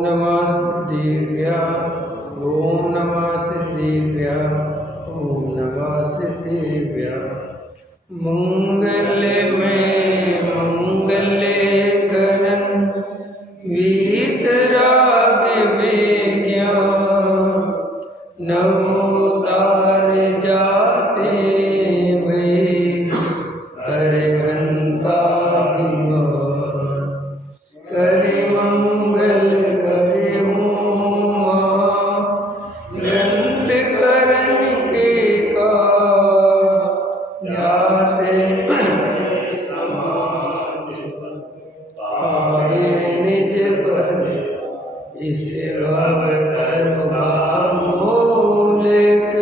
नमः सिद्धिभ्या, ओम नमः सिद्धिभ्या, ओम नमः सिद्धिभ्या। मंगल में मंगल करन वीतराग विज्ञान, नवोतार जाते वे अरहंता धीमान। करे मंगल करे उमा, ग्रंथ करन के काज जाते आवे निज पद, इस भव तरुगा मूलिक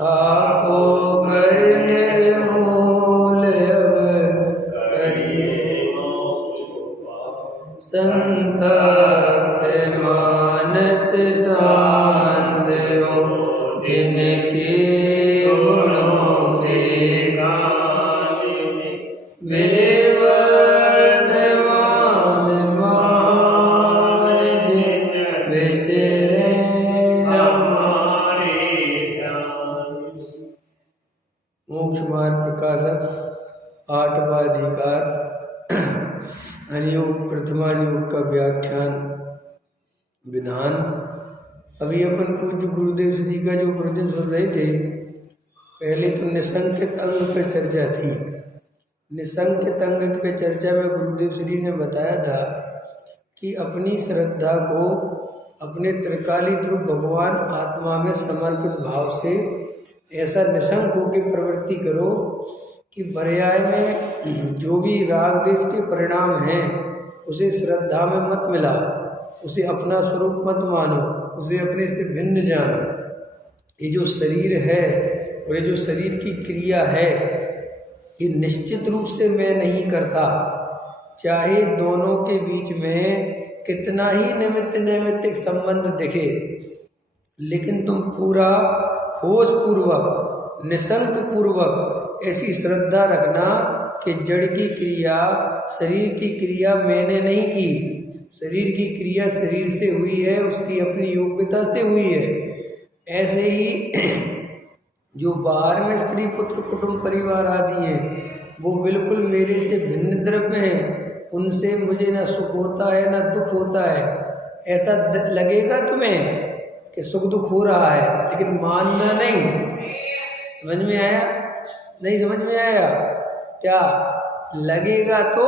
ताको कर निर्मूल अब करिए। संतप्त मानस शांत हो, जिनके गुणों के गान वे वर्धमान मान, जिन विचरे हमारे ध्यान। मोक्ष मार्ग प्रकाशक आठवां अधिकार अनुयोग प्रथमानुयोग का व्याख्यान विधान। अभी अपन पूज्य गुरुदेव श्री का जो प्रवचन सुन रहे थे, पहले तो निसंकित अंग पर चर्चा थी। निसंकित अंग पे चर्चा में गुरुदेव श्री ने बताया था कि अपनी श्रद्धा को अपने त्रिकालिक रूप भगवान आत्मा में समर्पित भाव से ऐसा निशंक होकर प्रवृत्ति करो कि पर्याय में जो भी राग देश के परिणाम हैं उसे श्रद्धा में मत मिलाओ, उसे अपना स्वरूप मत मानो, उसे अपने से भिन्न जानो। ये जो शरीर है और ये जो शरीर की क्रिया है, ये निश्चित रूप से मैं नहीं करता, चाहे दोनों के बीच में कितना ही निमित्त नैमित्तिक संबंध दिखे, लेकिन तुम पूरा होश पूर्वक निशंक पूर्वक ऐसी श्रद्धा रखना कि जड़ की क्रिया शरीर की क्रिया मैंने नहीं की, शरीर की क्रिया शरीर से हुई है, उसकी अपनी योग्यता से हुई है। ऐसे ही जो बाहर में स्त्री पुत्र कुटुंब परिवार आदि हैं, वो बिल्कुल मेरे से भिन्न द्रव्य हैं, उनसे मुझे ना सुख होता है ना दुख होता है। ऐसा लगेगा तुम्हें कि सुख दुख हो रहा है, लेकिन मानना नहीं। समझ में आया? नहीं समझ में आया? क्या लगेगा तो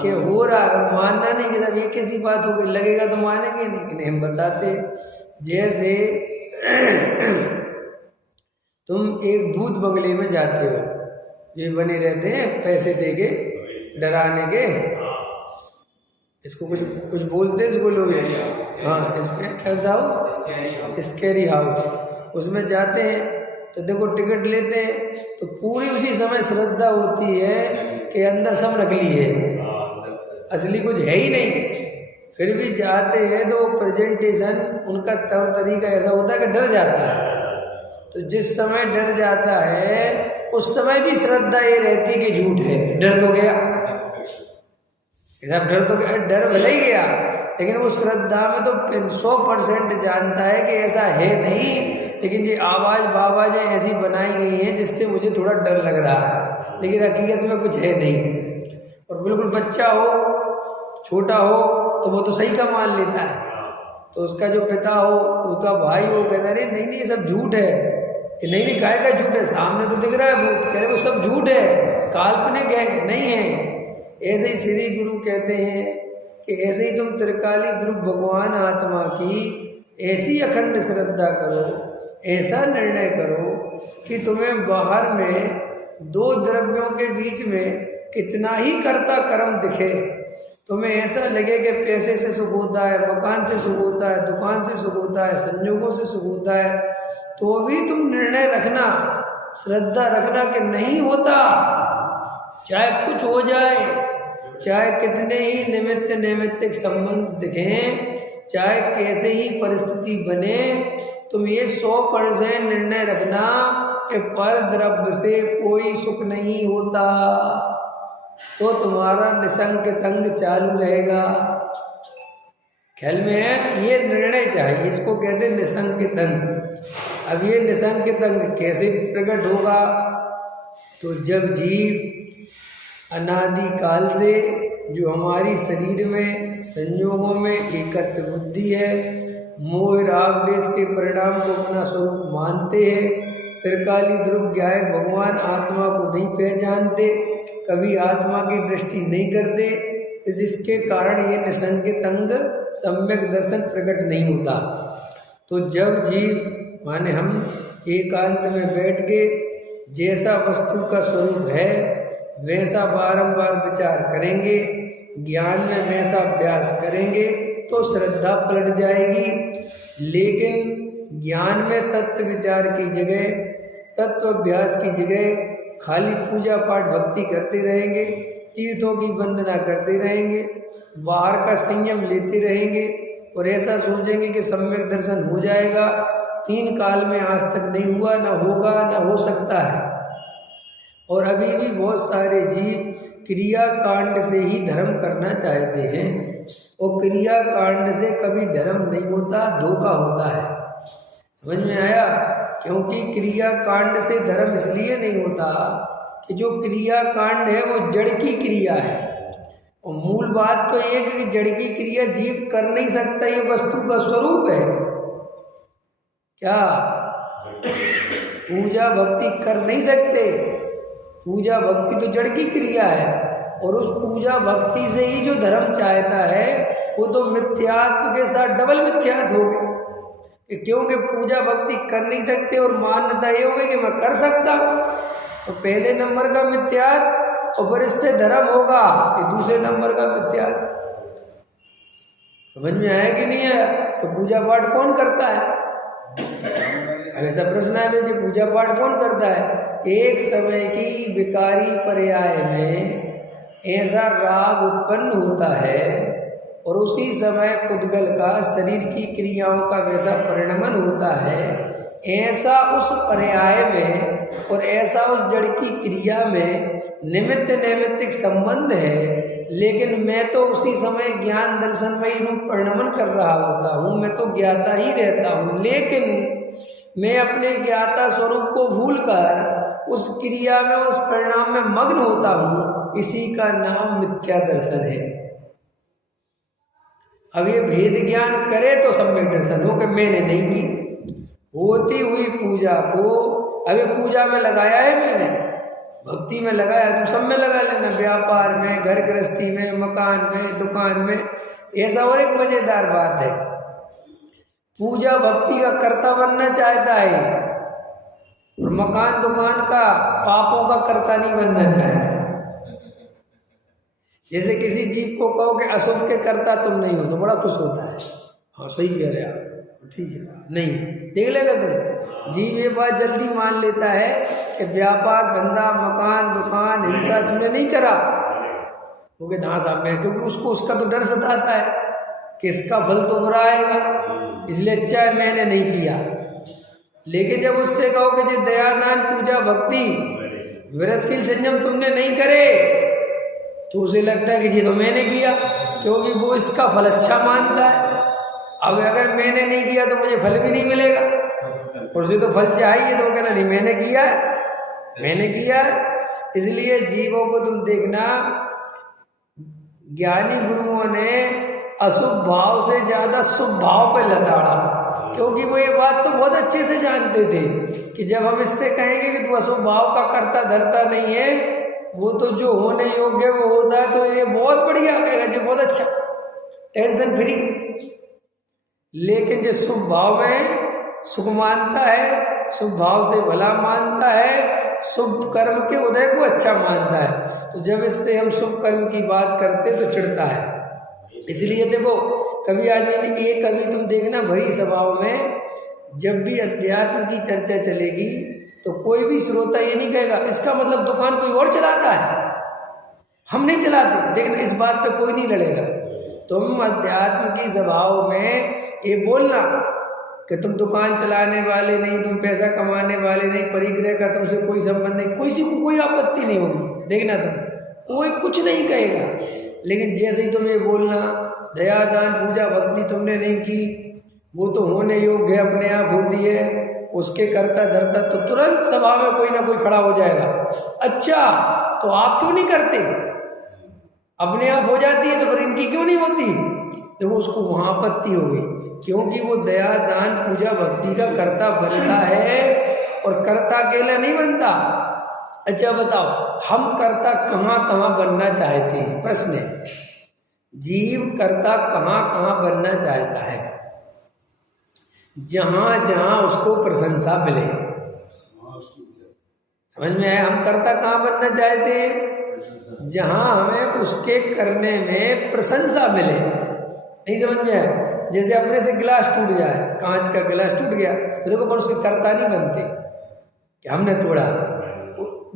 कि हो रहा है, और मानना नहीं कि साहब ये कैसी बात हो गई, लगेगा तो मानेंगे नहीं। हम बताते जैसे तुम एक भूत बंगले में जाते हो, ये बने रहते हैं पैसे देके डराने के, इसको कुछ कुछ बोलते इसको लोग, हाँ इस पे क्या हाउस, स्कैरी हाउस, उसमें जाते हैं तो देखो टिकट लेते हैं तो पूरी उसी समय श्रद्धा होती है कि अंदर सब नकली है, असली कुछ है ही नहीं। फिर भी जाते हैं तो प्रेजेंटेशन उनका तौर तरीका ऐसा होता है कि डर जाता है। तो जिस समय डर जाता है उस समय भी श्रद्धा ये रहती कि झूठ है, डर तो गया, डर तो गया, डर भले ही गया, लेकिन वो श्रद्धा में तो 100% जानता है कि ऐसा है नहीं, लेकिन ये आवाज़ बावाजें ऐसी बनाई गई हैं जिससे मुझे थोड़ा डर लग रहा है, लेकिन हकीकत में कुछ है नहीं। और बिल्कुल बच्चा हो, छोटा हो, तो वो तो सही का मान लेता है, तो उसका जो पिता हो, उसका भाई हो, कहता है नहीं नहीं ये सब झूठ है, कि नहीं नहीं काय का झूठ है, सामने तो दिख रहा है भूत, कह रहे वो सब झूठ है, काल्पनिक है, नहीं है। ऐसे ही श्री गुरु कहते हैं कि ऐसे ही तुम त्रिकाली ध्रुव भगवान आत्मा की ऐसी अखंड श्रद्धा करो, ऐसा निर्णय करो कि तुम्हें बाहर में दो द्रव्यों के बीच में कितना ही कर्ता कर्म दिखे, तुम्हें ऐसा लगे कि पैसे से सुख होता है, मकान से सुख होता है, दुकान से सुख होता है, संजोगों से सुख होता है, तो भी तुम निर्णय रखना, श्रद्धा रखना कि नहीं होता, चाहे कुछ हो जाए, चाहे कितने ही निमित्त नैमित्तिक संबंध दिखें, चाहे कैसे ही परिस्थिति बने, तुम ये 100% निर्णय रखना कि पर द्रव्य से कोई सुख नहीं होता। तो तुम्हारा निसंग तंग चालू रहेगा। ख्याल में है, ये निर्णय चाहिए, इसको कहते हैं निसंग तंग। अब ये निसंग तंग कैसे प्रकट होगा? तो जब जीव अनादि काल से जो हमारी शरीर में संयोगों में एकत्र बुद्धि है, मोह राग देश के परिणाम को अपना स्वरूप मानते हैं, त्रिकाली ध्रुव ज्ञायक भगवान आत्मा को नहीं पहचानते, कभी आत्मा की दृष्टि नहीं करते, इसके कारण ये निसंकित अंग सम्यक दर्शन प्रकट नहीं होता। तो जब जीव माने हम एकांत में बैठ के जैसा वस्तु का स्वरूप है वैसा बारंबार विचार करेंगे, ज्ञान में वैसा अभ्यास करेंगे तो श्रद्धा पलट जाएगी। लेकिन ज्ञान में तत्व विचार की जगह, तत्व अभ्यास की जगह खाली पूजा पाठ भक्ति करते रहेंगे, तीर्थों की वंदना करते रहेंगे, बाहर का संयम लेते रहेंगे और ऐसा सोचेंगे कि सम्यक दर्शन हो जाएगा। 3 काल में आज तक नहीं हुआ, ना होगा, ना हो सकता है। और अभी भी बहुत सारे जीव क्रिया कांड से ही धर्म करना चाहते हैं और क्रिया कांड से कभी धर्म नहीं होता, धोखा होता है। समझ में आया? क्योंकि क्रिया कांड से धर्म इसलिए नहीं होता कि जो क्रिया कांड है वो जड़ की क्रिया है और मूल बात तो ये कि जड़ की क्रिया जीव कर नहीं सकता, ये वस्तु का स्वरूप है। क्या पूजा भक्ति कर नहीं सकते? पूजा भक्ति तो जड़ की क्रिया है और उस पूजा भक्ति से ही जो धर्म चाहता है वो तो मिथ्यात्व के साथ डबल मिथ्यात्व हो गया। क्योंकि पूजा भक्ति कर नहीं सकते और मान्यता ये हो गई कि मैं कर सकता हूँ, तो पहले नंबर का मिथ्यात्व और फिर इससे धर्म होगा, ये दूसरे नंबर का मिथ्यात्व। समझ में आया कि नहीं आया? तो पूजा पाठ कौन करता है? ऐसा प्रश्न है कि पूजा पाठ कौन करता है? एक समय की विकारी पर्याय में ऐसा राग उत्पन्न होता है और उसी समय पुद्गल का शरीर की क्रियाओं का वैसा परिणमन होता है, ऐसा उस पर्याय में और ऐसा उस जड़ की क्रिया में निमित्त नैमित्तिक संबंध है। लेकिन मैं तो उसी समय ज्ञान दर्शन में ही रूप परिणमन कर रहा होता हूँ, मैं तो ज्ञाता ही रहता हूँ, लेकिन मैं अपने ज्ञाता स्वरूप को भूलकर उस क्रिया में, उस परिणाम में मग्न होता हूँ। इसी का नाम मिथ्या दर्शन है। अब ये भेद ज्ञान करे तो सम्यक दर्शन हो कि मैंने नहीं की। होती हुई पूजा को अभी पूजा में लगाया है, मैंने भक्ति में लगाया, तुम सब में लगा लेना, व्यापार में, घर गृहस्थी में, मकान में, दुकान में। ऐसा और एक मजेदार बात है, पूजा भक्ति का कर्ता बनना चाहता है और मकान दुकान का पापों का कर्ता नहीं बनना चाहता। जैसे किसी जीव को कहो कि अशुभ के कर्ता तुम नहीं हो तो बड़ा खुश होता है, हाँ सही कह रहे आप, ठीक है साहब, नहीं है, देख लेगा तुम। जीव ये बात जल्दी मान लेता है कि व्यापार धंधा मकान दुकान हिंसा तुमने नहीं करा, क्योंकि हाँ साहब मैं, क्योंकि उसको उसका तो डर सताता है कि इसका फल तो बुरा आएगा, इसलिए अच्छा है मैंने नहीं किया। लेकिन जब उससे कहो कि जो दया दान पूजा भक्ति विरतशील संयम तुमने नहीं करे, तो उसे लगता है कि ये तो मैंने किया, क्योंकि वो इसका फल अच्छा मानता है। अब अगर मैंने नहीं किया तो मुझे फल भी नहीं मिलेगा, और उसे तो फल चाहिए, तो वो कहना नहीं मैंने किया है, मैंने किया है। इसलिए जीवों को तुम देखना, ज्ञानी गुरुओं ने अशुभ भाव से ज़्यादा शुभ भाव पे लताड़ा, क्योंकि वो ये बात तो बहुत अच्छे से जानते थे कि जब हम इससे कहेंगे कि तू अशुभ भाव का करता धरता नहीं है, वो तो जो होने योग्य वो होता है, तो ये बहुत बढ़िया कहेगा जी, बहुत अच्छा, टेंशन फ्री। लेकिन जो शुभ भाव में सुख मानता है, शुभ भाव से भला मानता है, शुभ कर्म के उदय को अच्छा मानता है, तो जब इससे हम शुभ कर्म की बात करते तो चिढ़ता है। इसलिए देखो, कभी आदमी ने एक, कभी तुम देखना भरी सभाओं में जब भी अध्यात्म की चर्चा चलेगी तो कोई भी श्रोता ये नहीं कहेगा इसका मतलब दुकान कोई और चलाता है, हम नहीं चलाते। देखना इस बात पे कोई नहीं लड़ेगा। तुम अध्यात्म की सभाओं में ये बोलना कि तुम दुकान चलाने वाले नहीं, तुम पैसा कमाने वाले नहीं, परिग्रह का तुमसे कोई संबंध नहीं, किसी को कोई आपत्ति नहीं होगी। देखना तुम कोई कुछ नहीं कहेगा। लेकिन जैसे ही तुम्हें बोलना दया दान पूजा भक्ति तुमने नहीं की, वो तो होने योग्य अपने आप होती है, उसके करता धरता तो तुरंत सभा में कोई ना कोई खड़ा हो जाएगा, अच्छा तो आप क्यों नहीं करते, अपने आप हो जाती है तो पर इनकी क्यों नहीं होती। देखो उसको वहाँ आपत्ति हो गई, क्योंकि वो दया दान पूजा भक्ति का कर्ता बनता है और कर्ता अकेला नहीं बनता। अच्छा बताओ हम कर्ता कहाँ कहाँ बनना चाहते हैं, प्रश्न है। जीव कर्ता कहाँ कहाँ बनना चाहता है, जहाँ जहाँ उसको प्रशंसा मिले। समझ में आया, हम कर्ता कहाँ बनना चाहते हैं, जहाँ हमें उसके करने में प्रशंसा मिले। नहीं समझ में आया, जैसे अपने से गिलास टूट जाए, कांच का गिलास टूट गया तो देखो पर उसके कर्ता नहीं बनते कि हमने तोड़ा,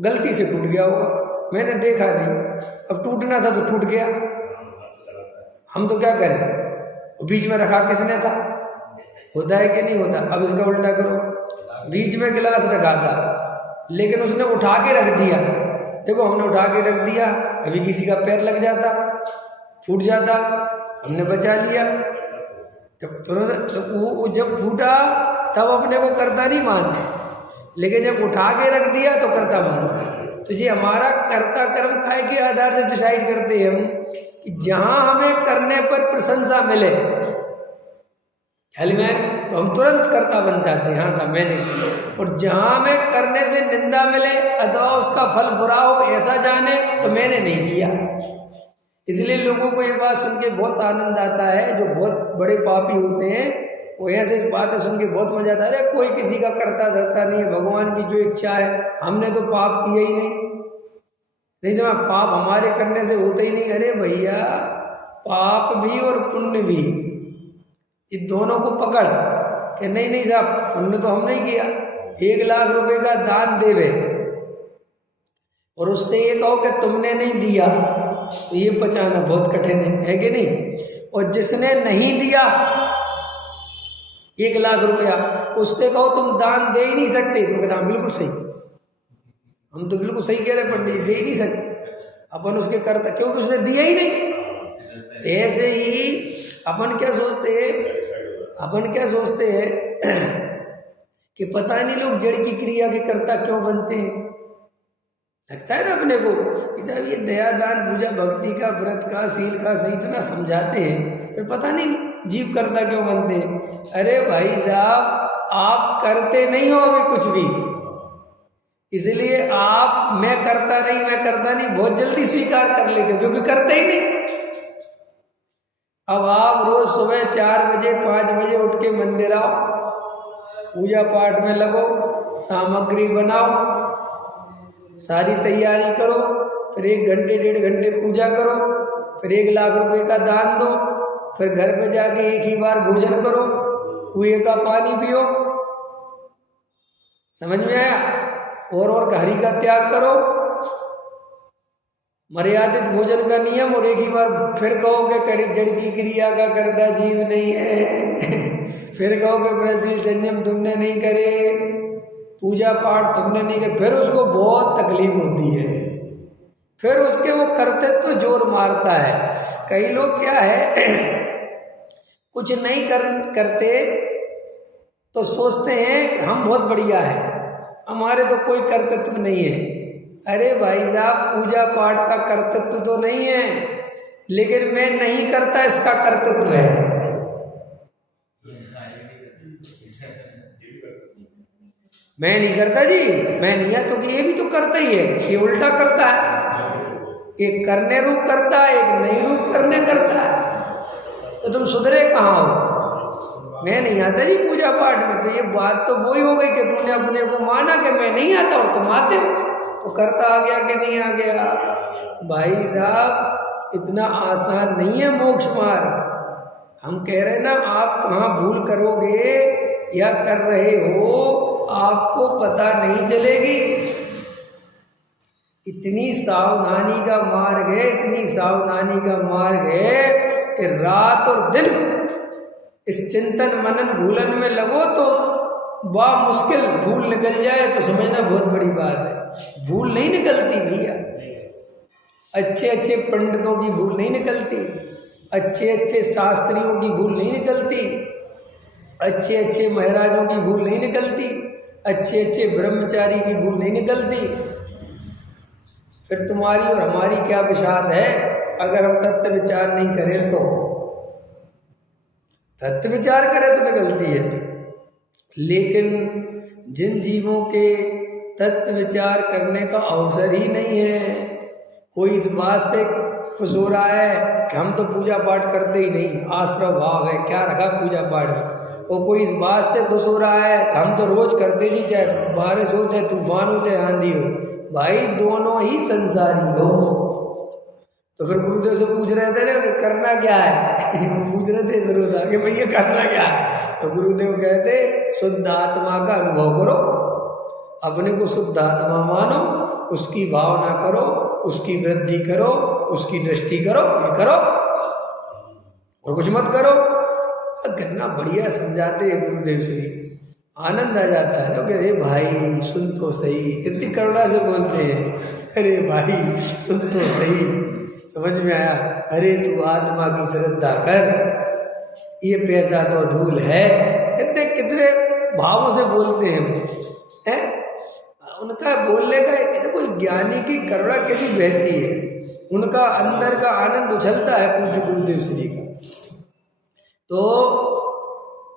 गलती से टूट गया होगा, मैंने देखा नहीं, अब टूटना था तो टूट गया, हम तो क्या करें, बीच में रखा किसने था, होता है कि नहीं होता। अब इसका उल्टा करो, बीच में गिलास रखा था लेकिन उसने उठा के रख दिया, देखो हमने उठा के रख दिया, अभी किसी का पैर लग जाता फूट जाता, हमने बचा लिया। जब तुरंत वो जब फूटा तब अपने को कर्ता नहीं मानते, लेकिन जब उठा के रख दिया तो कर्ता मानता है। तो ये हमारा कर्ता कर्म काय के आधार से डिसाइड करते हैं हम कि जहाँ हमें करने पर प्रशंसा मिले, ख्याल में, तो हम तुरंत कर्ता बन जाते हैं, हाँ साहब मैंने किया। और जहाँ हमें करने से निंदा मिले अथवा उसका फल बुरा हो ऐसा जाने तो मैंने नहीं किया। इसलिए लोगों को ये बात सुन के बहुत आनंद आता है, जो बहुत बड़े पापी होते हैं वो ऐसे बातें सुन के बहुत मजा आता है, अरे कोई किसी का करता धरता नहीं है, भगवान की जो इच्छा है, हमने तो पाप किया ही नहीं समझ, पाप हमारे करने से होता ही नहीं। अरे भैया पाप भी और पुण्य भी, ये दोनों को पकड़ कि नहीं नहीं साहब पुण्य तो हम नहीं किया, 1 लाख रुपए का दान देवे और उससे ये कहो कि तुमने नहीं दिया, तो ये पचाना बहुत कठिन है कि नहीं। और जिसने नहीं दिया 1 लाख रुपया, उससे कहो तुम दान दे ही नहीं सकते, तो कहता बिल्कुल सही, हम तो बिल्कुल सही कह रहे पंडित, दे ही नहीं सकते, अपन उसके करता क्योंकि उसने दिया ही नहीं। ऐसे ही अपन क्या सोचते हैं कि पता नहीं लोग जड़ की क्रिया के कर्ता क्यों बनते हैं। लगता है ना अपने को कि जब ये दया दान पूजा भक्ति का व्रत का शील का सही इतना समझाते हैं, फिर पता नहीं जीव कर्ता क्यों बनते हैं। अरे भाई साहब आप करते नहीं हो अभी कुछ भी, इसलिए आप मैं करता नहीं बहुत जल्दी स्वीकार कर लेते हो क्योंकि करते ही नहीं। अब आप रोज सुबह 4 बजे 5 बजे उठ के मंदिर आओ, पूजा पाठ में लगो, सामग्री बनाओ, सारी तैयारी करो, फिर 1 घंटे 1.5 घंटे पूजा करो, फिर 1 लाख रुपए का दान दो, फिर घर पे जाके एक ही बार भोजन करो, कुएं का पानी पियो। समझ में आया। और हरि का त्याग करो, मर्यादित भोजन का नियम, और एक ही बार फिर कहो कि जड़ की क्रिया का कर्ता जीव नहीं है फिर कहो कि ब्रह्मचर्य संयम तुमने नहीं करे, पूजा पाठ तुमने नहीं किया, फिर उसको बहुत तकलीफ होती है, फिर उसके वो कर्तृत्व जोर मारता है। कई लोग क्या है कुछ नहीं करते तो सोचते हैं कि हम बहुत बढ़िया है, हमारे तो कोई कर्तृत्व नहीं है। अरे भाई साहब पूजा पाठ का कर्तृत्व तो नहीं है, लेकिन मैं नहीं करता इसका कर्तृत्व है। मैं नहीं करता जी, मैं नहीं है, क्योंकि ये भी तो करता ही है, ये उल्टा करता है, एक करने रूप करता है, एक नहीं रूप करने करता है। तो तुम सुधरे कहाँ हो। मैं नहीं आता जी पूजा पाठ में, तो ये बात तो वही हो गई कि तुमने अपने को माना कि मैं नहीं आता और तुम आते हो, तो करता आ गया कि नहीं आ गया। भाई साहब इतना आसान नहीं है मोक्ष मार्ग। हम कह रहे ना आप कहाँ भूल करोगे या कर रहे हो आपको पता नहीं चलेगी। इतनी सावधानी का मार्ग है, इतनी सावधानी का मार्ग है कि रात और दिन इस चिंतन मनन भूलन में लगो तो वाह मुश्किल, भूल निकल जाए तो समझना बहुत बड़ी बात है। भूल नहीं निकलती भैया। अच्छे अच्छे पंडितों की भूल नहीं निकलती, अच्छे अच्छे शास्त्रियों की भूल नहीं निकलती, अच्छे अच्छे महाराजों की भूल नहीं निकलती, अच्छे अच्छे ब्रह्मचारी की भूल नहीं निकलती। फिर तुम्हारी और हमारी क्या विषाद है अगर हम तत्व विचार नहीं करें तो। तत्व विचार करें तो निकलती है, लेकिन जिन जीवों के तत्व विचार करने का अवसर ही नहीं है, कोई इस बात से खुश हो रहा है कि हम तो पूजा पाठ करते ही नहीं, आश्रय भाव है, क्या रखा पूजा पाठ में, और कोई इस बात से खुश हो रहा है कि हम तो रोज करते जी, चाहे बारिश हो, चाहे तूफान हो, चाहे आंधी हो। भाई दोनों ही संसारी हो। तो फिर गुरुदेव से पूछ रहे थे ना कि करना क्या है पूछ रहे थे जरूर था कि भैया करना क्या है। तो गुरुदेव कहते शुद्ध आत्मा का अनुभव करो, अपने को शुद्ध आत्मा मानो, उसकी भावना करो, उसकी वृद्धि करो, उसकी दृष्टि करो, ये करो और कुछ मत करो। कितना बढ़िया समझाते हैं गुरुदेव श्री, आनंद आ जाता है। अरे भाई सुन तो सही, कितनी करुणा से बोलते हैं, अरे भाई सुन तो सही, समझ में आया, अरे तू आत्मा की श्रद्धा कर, ये पैसा तो धूल है। इतने कितने भावों से बोलते हैं, उनका बोलने का कितने, कोई ज्ञानी की करुणा कैसी बहती है, उनका अंदर का आनंद उछलता है पूज्य गुरुदेव श्री का। तो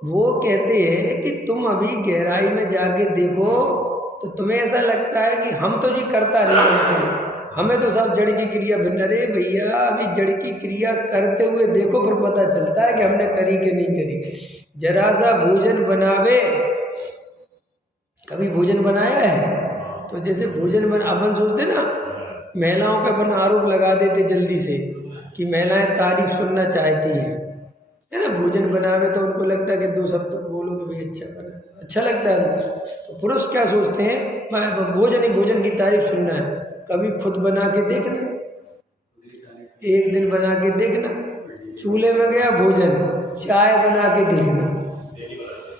वो कहते हैं कि तुम अभी गहराई में जाके देखो तो तुम्हें ऐसा लगता है कि हम तो जी करता नहीं करते हैं, हमें तो सब जड़ की क्रिया बन। अरे भैया अभी जड़ की क्रिया करते हुए देखो, फिर पता चलता है कि हमने करी कि नहीं करी। जरा सा भोजन बनावे, कभी भोजन बनाया है? तो जैसे भोजन अपन सोचते ना, महिलाओं पे अपन आरोप लगा देते जल्दी से कि महिलाएं तारीफ सुनना चाहती हैं, है ना। भोजन बनावे तो उनको लगता है कि दो शब्द बोलो कि भाई अच्छा बना, अच्छा लगता है उनको। तो पुरुष क्या सोचते हैं, मैं भोजन की तारीफ सुनना है। कभी खुद बना के देखना, एक दिन बना के देखना, चूल्हे में गया भोजन, चाय बना के देखना,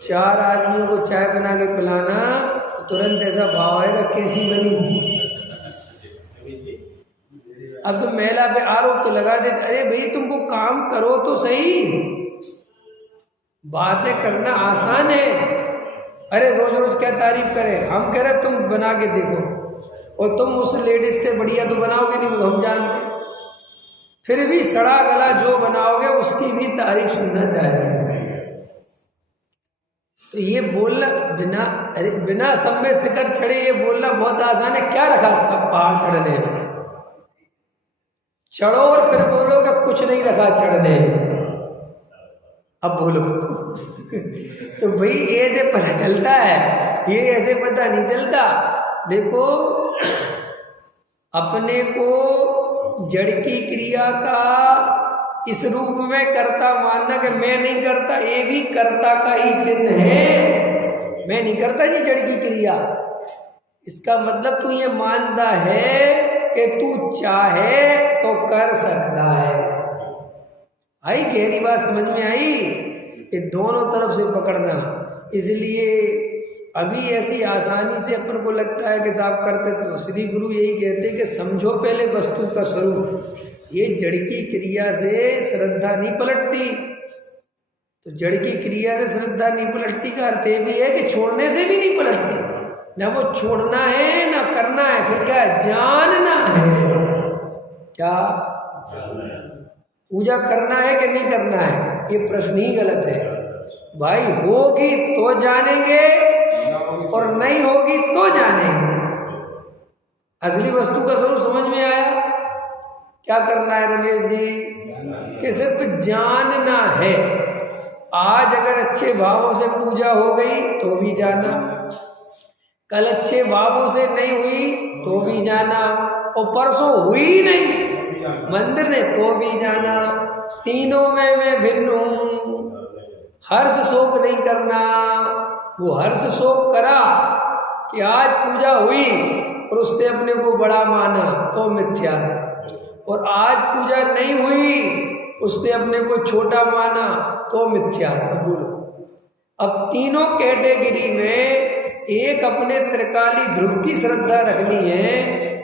4 आदमियों को चाय बना के पिलाना, तो तुरंत ऐसा भाव आएगा कैसी बनी। अब तो महिला पे आरोप तो लगा देते, अरे भाई तुमको काम करो तो सही, बातें करना आसान है। अरे रोज रोज क्या तारीफ करें, हम कह रहे तुम बना के देखो, और तुम उस लेडीज से बढ़िया तो बनाओगे नहीं, वो हम जानते, फिर भी सड़ा गला जो बनाओगे उसकी भी तारीफ सुनना चाहिए। तो ये बोलना बिना समय शिखर चढ़े, ये बोलना बहुत आसान है। क्या रखा सब पहाड़ चढ़ने में, चढ़ो और फिर बोलो कि कुछ नहीं रखा चढ़ने में, अब बोलो तो भाई ये ऐसे पता चलता है, ये ऐसे पता नहीं चलता। देखो अपने को जड़ की क्रिया का इस रूप में कर्ता मानना कि मैं नहीं करता, ये भी कर्ता का ही चिन्ह है। मैं नहीं करता जी जड़ की क्रिया, इसका मतलब तू ये मानता है कि तू चाहे तो कर सकता है। आई गहरी बात समझ में आई, ये दोनों तरफ से पकड़ना। इसलिए अभी ऐसी आसानी से अपन को लगता है कि साफ करते, तो श्री गुरु यही कहते कि समझो पहले वस्तु का स्वरूप। ये जड़ की क्रिया से श्रद्धा नहीं पलटती, तो जड़ की क्रिया से श्रद्धा नहीं पलटती का अर्थ ये भी है कि छोड़ने से भी नहीं पलटती। ना वो छोड़ना है ना करना है, फिर क्या जानना है। क्या पूजा करना है कि नहीं करना है, ये प्रश्न ही गलत है भाई। होगी तो जानेंगे और नहीं होगी तो जानेंगे। असली वस्तु का स्वरूप समझ में आया। क्या करना है रमेश जी, कि सिर्फ जानना है। आज अगर अच्छे भावों से पूजा हो गई तो भी जाना, कल अच्छे भावों से नहीं हुई तो भी जाना, और परसों हुई नहीं मंदिर ने तो भी जाना। तीनों में मैं भिन्न हूं। हर्ष शोक नहीं करना। वो हर्ष शोक करा कि आज पूजा हुई और उससे अपने को बड़ा माना तो मिथ्या, और आज पूजा नहीं हुई उससे अपने को छोटा माना तो मिथ्या। अब बोलो, अब तीनों कैटेगरी में एक अपने त्रिकाली ध्रुव की श्रद्धा रखनी है।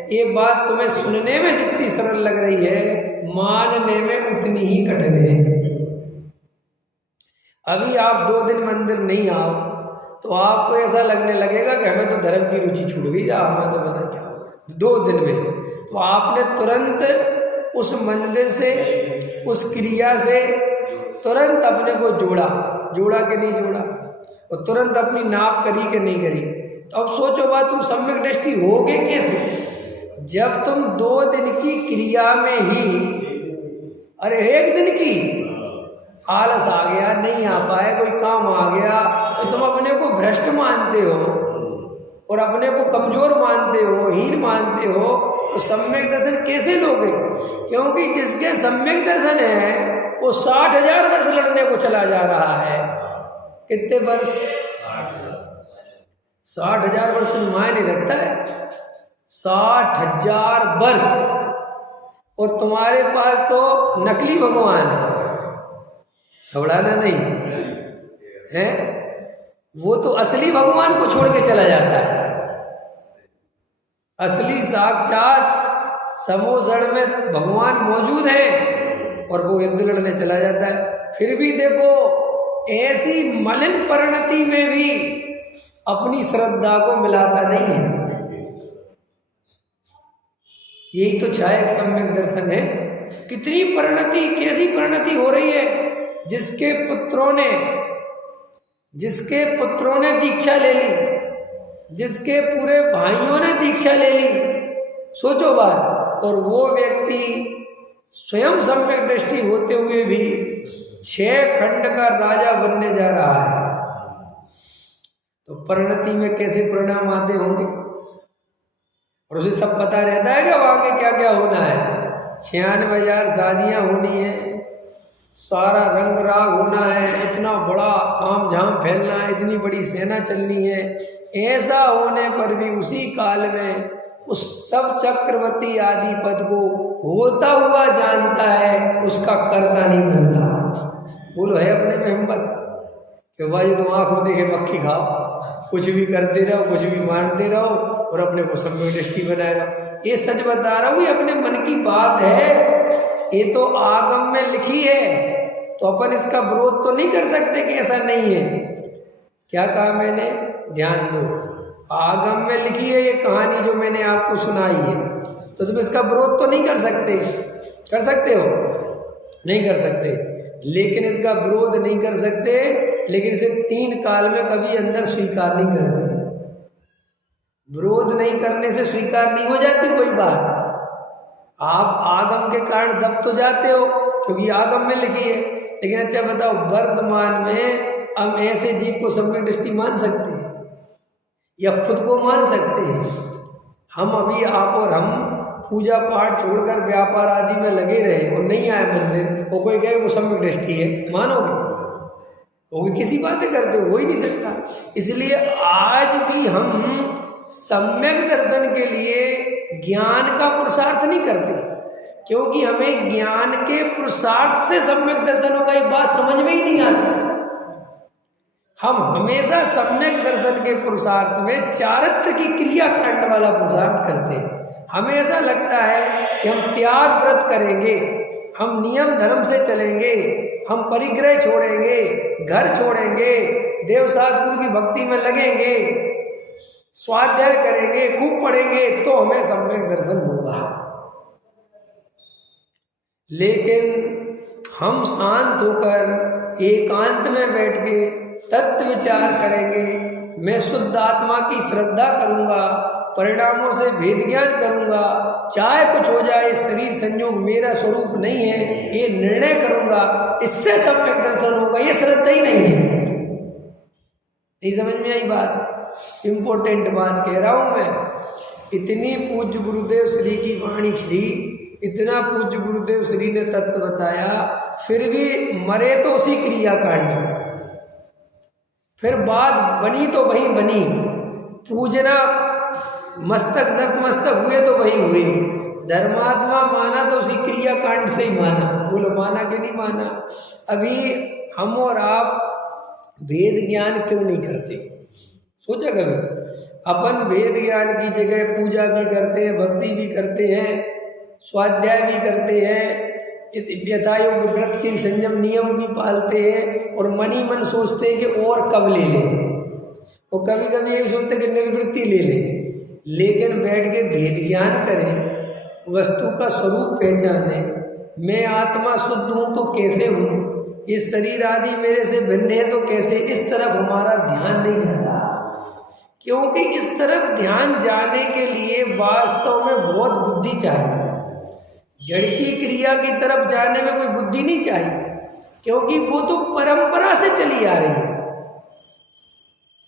ये बात तुम्हें सुनने में जितनी सरल लग रही है, मानने में उतनी ही कठिन है। अभी आप 2 दिन मंदिर नहीं आओ तो आपको ऐसा लगने लगेगा कि हमें तो धर्म की रुचि छूट गई, हमें तो पता क्या होगा 2 दिन में। तो आपने तुरंत उस मंदिर से, उस क्रिया से तुरंत अपने को जोड़ा कि नहीं जोड़ा, और तुरंत अपनी नाप करी कि नहीं करी। तो अब सोचो बात, तुम सम्यक दृष्टि होगे कैसे जब तुम 2 दिन की क्रिया में ही, अरे 1 दिन की आलस आ गया, नहीं आ पाए, कोई काम आ गया, तो तुम अपने को भ्रष्ट मानते हो और अपने को कमजोर मानते हो, हीन मानते हो। तो सम्यक दर्शन कैसे लोगे? क्योंकि जिसके सम्यक दर्शन है वो 60,000 वर्ष लड़ने को चला जा रहा है। कितने वर्ष? 60,000 वर्ष कुछ मायने रखता है? 60,000 वर्ष। और तुम्हारे पास तो नकली भगवान है, घबराना नहीं है, वो तो असली भगवान को छोड़ के चला जाता है। असली साक्षात समोसड़ में भगवान मौजूद है और वो युद्ध लड़ने चला जाता है। फिर भी देखो, ऐसी मलिन परिणति में भी अपनी श्रद्धा को मिलाता नहीं है। यही तो छायक सम्यक दर्शन है। कितनी परिणति, कैसी परिणति हो रही है। जिसके पुत्रों ने दीक्षा ले ली, जिसके पूरे भाइयों ने दीक्षा ले ली, सोचो बात। और वो व्यक्ति स्वयं सम्यक दृष्टि होते हुए भी 6 खंड का राजा बनने जा रहा है। तो परिणति में कैसे परिणाम आते होंगे। और उसे सब पता रहता है कि वहां के क्या क्या होना है। 96,000 शादियां होनी है, सारा रंग राग होना है, इतना बड़ा ताम झाम फैलना है, इतनी बड़ी सेना चलनी है। ऐसा होने पर भी उसी काल में उस सब चक्रवर्ती आदि पद को होता हुआ जानता है, उसका करता नहीं बनता। बोलो है अपने में हिम्मत कि भाई तुम आंखों देखे मक्खी खाओ, कुछ भी करते रहो, कुछ भी मानते रहो और अपने को सम्यक दृष्टि बनाए रहो। ये सच बता रहा हूँ, ये अपने मन की बात है, ये तो आगम में लिखी है। तो अपन इसका विरोध तो नहीं कर सकते कि ऐसा नहीं है। क्या कहा मैंने? ध्यान दो, आगम में लिखी है ये कहानी जो मैंने आपको सुनाई है, तो तुम इसका विरोध तो नहीं कर सकते। कर सकते हो? नहीं कर सकते। लेकिन इसका विरोध नहीं कर सकते, लेकिन इसे 3 काल में कभी अंदर स्वीकार नहीं करते। विरोध नहीं करने से स्वीकार नहीं हो जाती कोई बात। आप आगम के कारण दब तो जाते हो क्योंकि आगम में लिखी है। लेकिन अच्छा बताओ, वर्तमान में हम ऐसे जीव को सम्यक दृष्टि मान सकते हैं या खुद को मान सकते हैं? हम अभी आप और हम पूजा पाठ छोड़कर व्यापार आदि में लगे रहे और नहीं आए मंदिर, वो कोई कहे वो सम्यक दृष्टि है, मानोगे? वो किसी बातें करते हो ही नहीं सकता। इसलिए आज भी हम सम्यक दर्शन के लिए ज्ञान का पुरुषार्थ नहीं करते, क्योंकि हमें ज्ञान के पुरुषार्थ से सम्यक दर्शन होगा ये बात समझ में ही नहीं आती। हम हमेशा सम्यक दर्शन के पुरुषार्थ में चारित्र की क्रिया कांड वाला पुरुषार्थ करते हैं। हमें ऐसा लगता है कि हम त्याग व्रत करेंगे, हम नियम धर्म से चलेंगे, हम परिग्रह छोड़ेंगे, घर छोड़ेंगे, देवसात गुरु की भक्ति में लगेंगे, स्वाध्याय करेंगे, खूब पढ़ेंगे, तो हमें सम्यक दर्शन होगा। लेकिन हम शांत होकर एकांत में बैठ के तत्व विचार करेंगे, मैं शुद्ध आत्मा की श्रद्धा करूंगा, परिणामों से भेद ज्ञान करूंगा, चाहे कुछ हो जाए शरीर संयोग मेरा स्वरूप नहीं है, ये निर्णय करूंगा, इससे सम्यक दर्शन होगा। ये श्रद्धा ही नहीं है। नहीं समझ में आई बात? इम्पोर्टेंट बात कह रहा हूं मैं। इतनी पूज्य गुरुदेव श्री की वाणी खिली, इतना पूज्य गुरुदेव श्री ने तत्व बताया, फिर भी मरे तो उसी क्रिया कांड में। फिर बात बनी तो वही बनी, पूजना मस्तक नतमस्तक हुए तो वही हुए, धर्मात्मा माना तो उसी क्रिया कांड से ही माना। बोलो माना कि नहीं माना? अभी हम और आप भेद ज्ञान क्यों नहीं करते? सोचा कभी? अपन वेद ज्ञान की जगह पूजा भी करते हैं, भक्ति भी करते हैं, स्वाध्याय भी करते हैं, यथायोग व्रतशील संयम नियम भी पालते हैं, और मन ही मन सोचते हैं कि और कब ले लें, और कभी कभी यही सोचते हैं कि निवृत्ति ले लें। लेकिन बैठ के वेद ज्ञान करें, वस्तु का स्वरूप पहचाने, मैं आत्मा शुद्ध हूँ तो कैसे हूँ, ये शरीर आदि मेरे से भिन्न है तो कैसे, इस तरफ हमारा ध्यान नहीं जाता। क्योंकि इस तरफ ध्यान जाने के लिए वास्तव में बहुत बुद्धि चाहिए। जड़ की क्रिया की तरफ जाने में कोई बुद्धि नहीं चाहिए, क्योंकि वो तो परंपरा से चली आ रही है।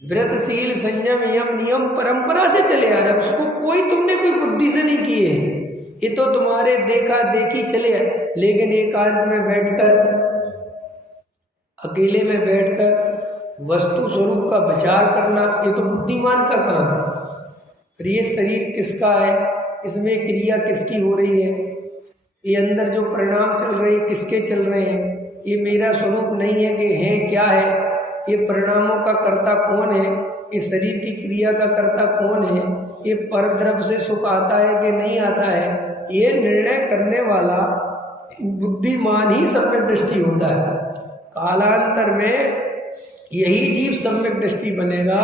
व्रतशील संयम यम नियम परंपरा से चले आ रहा है, उसको कोई तुमने कोई बुद्धि से नहीं किए, ये तो तुम्हारे देखा देखी चले। लेकिन एकांत में बैठकर, अकेले में बैठकर वस्तु स्वरूप का विचार करना, ये तो बुद्धिमान का काम है। फिर ये शरीर किसका है, इसमें क्रिया किसकी हो रही है, ये अंदर जो परिणाम चल रहे हैं किसके चल रहे हैं, ये मेरा स्वरूप नहीं है कि है क्या है, ये परिणामों का कर्ता कौन है, ये शरीर की क्रिया का कर्ता कौन है, ये परद्रव्य से सुख आता है कि नहीं आता है, ये निर्णय करने वाला बुद्धिमान ही सम्यक दृष्टि होता है। कालांतर में यही जीव सम्यक दृष्टि बनेगा।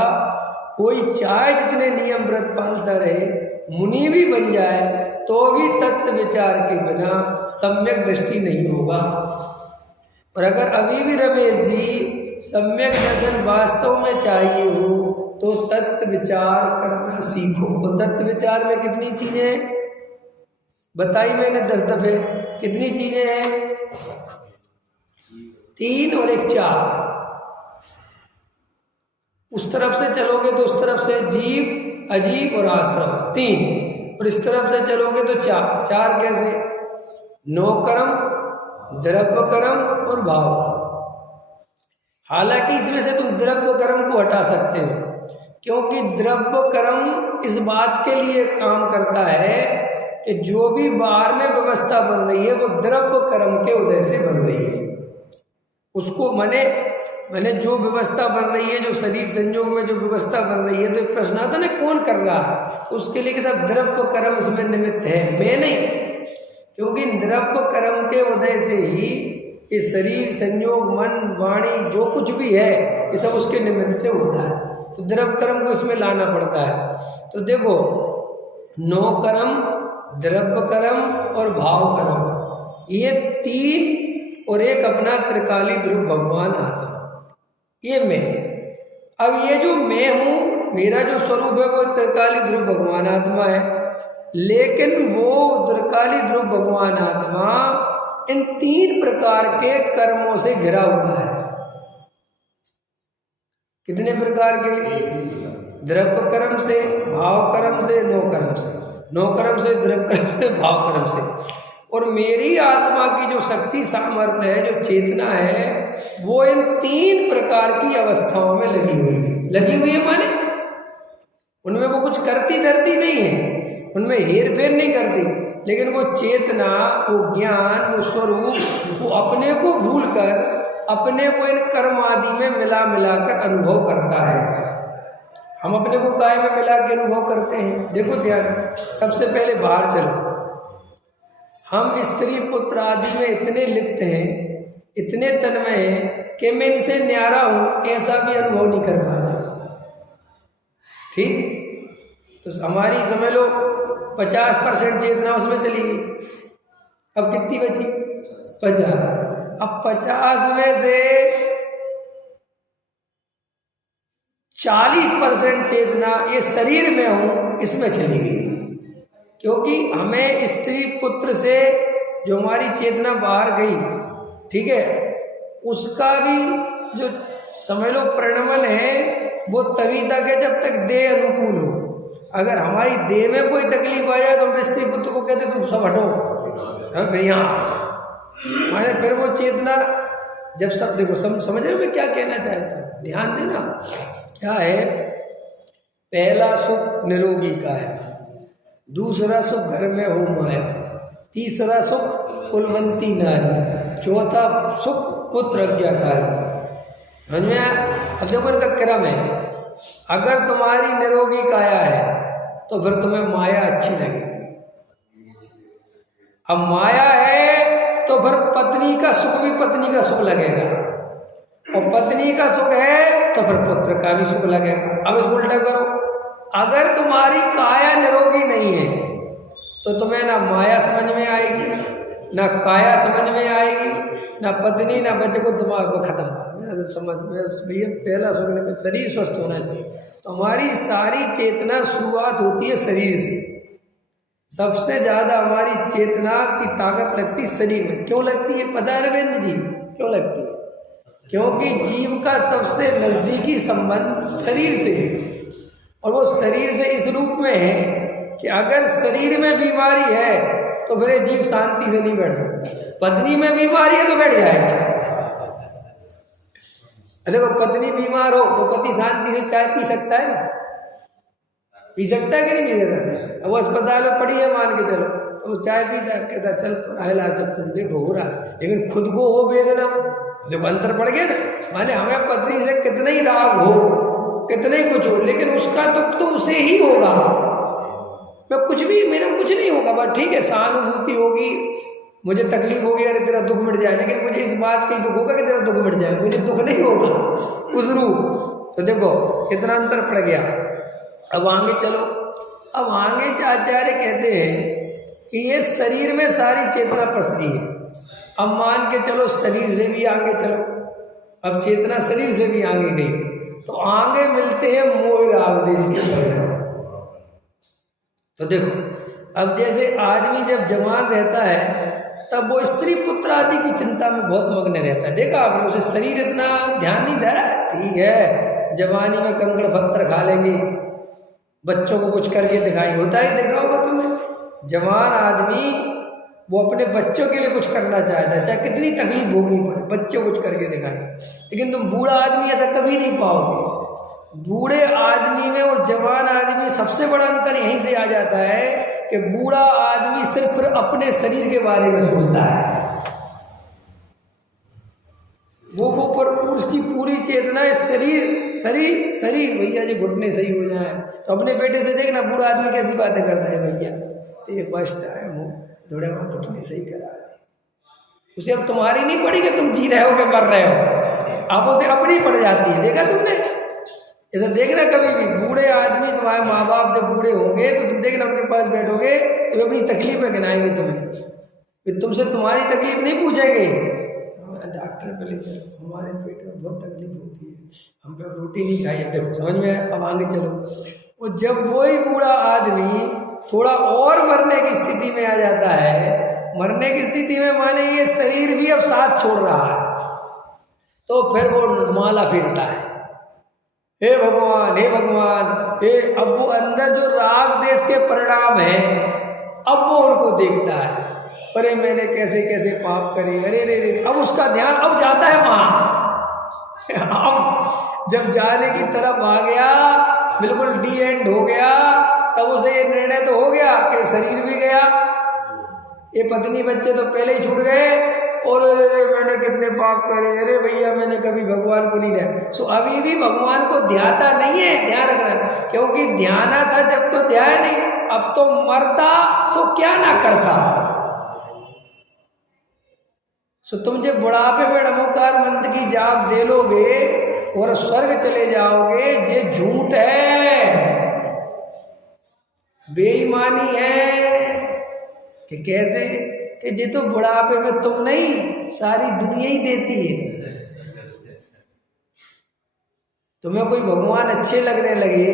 कोई चाहे जितने नियम व्रत पालता रहे, मुनि भी बन जाए, तो भी तत्व विचार के बिना सम्यक दृष्टि नहीं होगा। और अगर अभी भी रमेश जी सम्यक दर्शन वास्तव में चाहिए हो तो तत्व विचार करना सीखो। और तत्व विचार में कितनी चीजें बताई मैंने 10 दफे, कितनी चीजें हैं? 3 और 1 4। उस तरफ से चलोगे तो उस तरफ से जीव अजीब और आश्रम 3, और इस तरफ से चलोगे तो 4। 4 कैसे? 9 कर्म, द्रव्य कर्म और भाव कर्म। हालांकि इसमें से तुम द्रव्य कर्म को हटा सकते हो, क्योंकि द्रव्य कर्म इस बात के लिए काम करता है कि जो भी बाहर में व्यवस्था बन रही है वो द्रव्य कर्म के उदय से बन रही है। उसको मैंने जो व्यवस्था बन रही है, जो शरीर संयोग में जो व्यवस्था बन रही है, तो एक प्रश्न आता ना कौन कर रहा है, तो उसके लिए सब द्रव्य कर्म इसमें निमित्त है, मैं नहीं। क्योंकि द्रव्य कर्म के उदय से ही ये शरीर संयोग मन वाणी जो कुछ भी है ये सब उसके निमित्त से होता है, तो द्रव्य कर्म को इसमें लाना पड़ता है। तो देखो 9 कर्म, द्रव्य कर्म और भाव कर्म, ये 3 और 1 अपना त्रिकाली ध्रुव भगवान आत्मा, ये मैं। अब ये जो मैं हूँ, मेरा जो स्वरूप है वो त्रिकाली ध्रुव भगवान आत्मा है, लेकिन वो त्रिकाली ध्रुव भगवान आत्मा इन 3 प्रकार के कर्मों से घिरा हुआ है। कितने प्रकार के? द्रव्य कर्म से, भाव कर्म से, 9 कर्म से, 9 कर्म से, द्रव्य कर्म से, भाव कर्म से। और मेरी आत्मा की जो शक्ति सामर्थ्य है, जो चेतना है, वो इन 3 प्रकार की अवस्थाओं में लगी हुई है। लगी हुई है माने उनमें वो कुछ करती धरती नहीं है, उनमें हेर फेर नहीं करती, लेकिन वो चेतना, वो ज्ञान, वो स्वरूप, वो अपने को भूल कर अपने को इन कर्म आदि में मिला मिलाकर अनुभव करता है। हम अपने को काय में मिला के अनुभव करते हैं? देखो ध्यान, सबसे पहले बाहर चलो। हम स्त्री पुत्र आदि में इतने लिप्त हैं, इतने तन्मय हैं कि मैं इनसे न्यारा हूँ ऐसा भी अनुभव नहीं कर पाता। ठीक, तो हमारी समझ लो 50% चेतना उसमें चली गई। अब कितनी बची? 50। अब 50 में से 40% चेतना ये शरीर में हूँ इसमें चली गई, क्योंकि हमें स्त्री पुत्र से जो हमारी चेतना बाहर गई, ठीक है, उसका भी जो समझ लो प्रणमन है वो तभी तक है जब तक देह अनुकूल हो। अगर हमारी देह में कोई तकलीफ आ जाए तो हम स्त्री पुत्र को कहते तुम सब हटो, हम यहाँ माने फिर वो चेतना जब सब देखो समझ रहे हो मैं क्या कहना चाहता हूँ? ध्यान देना। क्या है? पहला सुख निरोगी का है, दूसरा सुख घर में हो माया, तीसरा सुख कुलवंती नारी, चौथा सुख पुत्र आज्ञाकारी। समझ में? अब देखो इनका क्रम है। अगर तुम्हारी निरोगी काया है तो फिर तुम्हें माया अच्छी लगेगी। अब माया है तो फिर पत्नी का सुख भी पत्नी का सुख लगेगा, और पत्नी का सुख है तो फिर पुत्र का भी सुख लगेगा। अब इसको उल्टा करो, अगर तुम्हारी काया निरोगी नहीं है तो तुम्हें ना माया समझ में आएगी, ना काया समझ में आएगी, ना पत्नी ना बच्चे को, दिमाग को खत्म समझ में। भैया पहला सुखने में शरीर स्वस्थ होना चाहिए। तो हमारी सारी चेतना शुरुआत होती है शरीर से। सबसे ज़्यादा हमारी चेतना की ताकत लगती है शरीर में। क्यों लगती है पता है रविंद्र जी? क्यों लगती है? क्योंकि जीव का सबसे नज़दीकी संबंध शरीर से है, और वो शरीर से इस रूप में है कि अगर शरीर में बीमारी है तो फिर जीव शांति से नहीं बैठ सकता। पत्नी में बीमारी है तो बैठ जाएगा। देखो पत्नी बीमार हो तो पति शांति से चाय पी सकता है ना? पी सकता है कि नहीं पी सकता? वो अस्पताल में पड़ी है मान के चलो, तो चाय पीता है, कहता चल तो इलाज सब तुम देखो हो रहा है, लेकिन खुद को हो वेदना, देखो अंतर पड़ गया ना। माने हमें पत्नी से कितना ही राग हो, कितना ही कुछ हो, लेकिन उसका दुख तो उसे ही होगा। मैं कुछ भी, मेरा कुछ नहीं होगा, बस ठीक है सहानुभूति होगी, मुझे तकलीफ होगी, अरे तेरा दुख मिट जाए, लेकिन मुझे इस बात का ही दुख होगा कि तेरा दुख मिट जाए, मुझे दुख नहीं होगा उस रूप। तो देखो कितना अंतर पड़ गया। अब आगे चलो, अब आगे आचार्य कहते हैं कि ये शरीर में सारी चेतना पसती है। अब मान के चलो शरीर से भी आगे चलो, अब चेतना शरीर से भी आगे गई, तो आगे मिलते हैं मोह राग देश के परिणाम। तो देखो अब जैसे आदमी जब जवान रहता है तब वो स्त्री पुत्र आदि की चिंता में बहुत मग्न रहता है। देखा आपने, उसे शरीर इतना ध्यान नहीं दे रहा है। ठीक है जवानी में कंकड़ पत्थर खा लेंगे, बच्चों को कुछ करके दिखाएंगे, होता है देखा होगा तुमने। जवान आदमी वो अपने बच्चों के लिए कुछ करना चाहता है, चाहे कितनी तकलीफ भोगनी पड़े, बच्चों को कुछ करके दिखाएंगे। लेकिन तुम बूढ़ा आदमी ऐसा कभी नहीं पाओगे। बूढ़े आदमी में और जवान आदमी सबसे बड़ा अंतर यहीं से आ जाता है कि बूढ़ा आदमी सिर्फ अपने शरीर के बारे में सोचता है। वो उसकी पूरी चेतना है शरीर शरीर शरीर। भैया जी घुटने सही हो जाए, तो अपने बेटे से देखना बूढ़ा आदमी कैसी बातें करता है, भैया तेरे कष्ट है वो थोड़े वहाँ घुटने सही करा दे। उसे अब तुम्हारी नहीं पड़ी कि तुम जी रहे हो कि मर रहे हो, आप उसे अपनी पड़ जाती है। देखा तुमने? ऐसा देखना कभी भी बूढ़े आदमी, तुम्हारे माँ बाप जब बूढ़े होंगे तो तुम देखना उनके पास बैठोगे तो अपनी तकलीफें गिनाएंगे तुम्हें, फिर तुमसे तुम्हारी तकलीफ नहीं पूछेंगे। डॉक्टर पे ले चलो, हमारे पेट में बहुत तकलीफ होती है, हम पे रोटी नहीं खाई है। देखो समझ में? अब आगे चलो, वो जब वही बूढ़ा आदमी थोड़ा और मरने की स्थिति में आ जाता है, मरने की स्थिति में माने ये शरीर भी अब साथ छोड़ रहा है, तो फिर वो माला फेरता है, हे भगवान हे भगवान हे। अब वो अंदर जो राग देश के परिणाम है अब वो उनको देखता है, अरे मैंने कैसे कैसे पाप करे, अरे रे रे। अब उसका ध्यान अब जाता है वहाँ। अब जब जाने की तरफ आ गया, बिल्कुल डी एंड हो गया, तब उसे ये निर्णय तो हो गया कि शरीर भी गया, ये पत्नी बच्चे तो पहले ही छूट गए, और मैंने कितने पाप करे, अरे भैया मैंने कभी भगवान को नहीं ध्यान। सो अभी भी भगवान को ध्याता नहीं है, ध्यान रखना, क्योंकि ध्याना था जब तो ध्यान नहीं, अब तो मरता सो क्या ना करता। सो तुम जब बुढ़ापे में नमोकार मंत्र की जाप दे लोगे और स्वर्ग चले जाओगे, ये झूठ है, बेईमानी है। कि कैसे? कि ये तो बुढ़ापे में तुम नहीं सारी दुनिया ही देती है। तुम्हें कोई भगवान अच्छे लगने लगे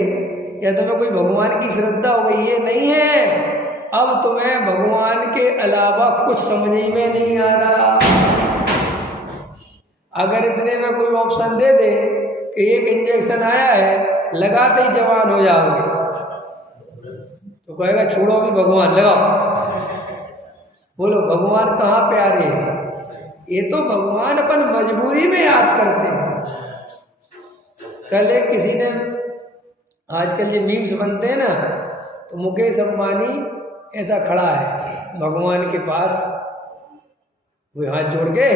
या तुम्हें कोई भगवान की श्रद्धा हो गई, ये नहीं है। अब तुम्हें भगवान के अलावा कुछ समझ में नहीं आ रहा। अगर इतने में कोई ऑप्शन दे दे कि एक इंजेक्शन आया है, लगाते ही जवान हो जाओगे, तो कहेगा छोड़ो अभी भगवान लगाओ। बोलो भगवान कहाँ प्यारे हैं? ये तो भगवान अपन मजबूरी में याद करते हैं। कल एक किसी ने, आजकल ये मीम्स बनते हैं ना, तो मुकेश अंबानी ऐसा खड़ा है भगवान के पास, वो हाथ जोड़ के,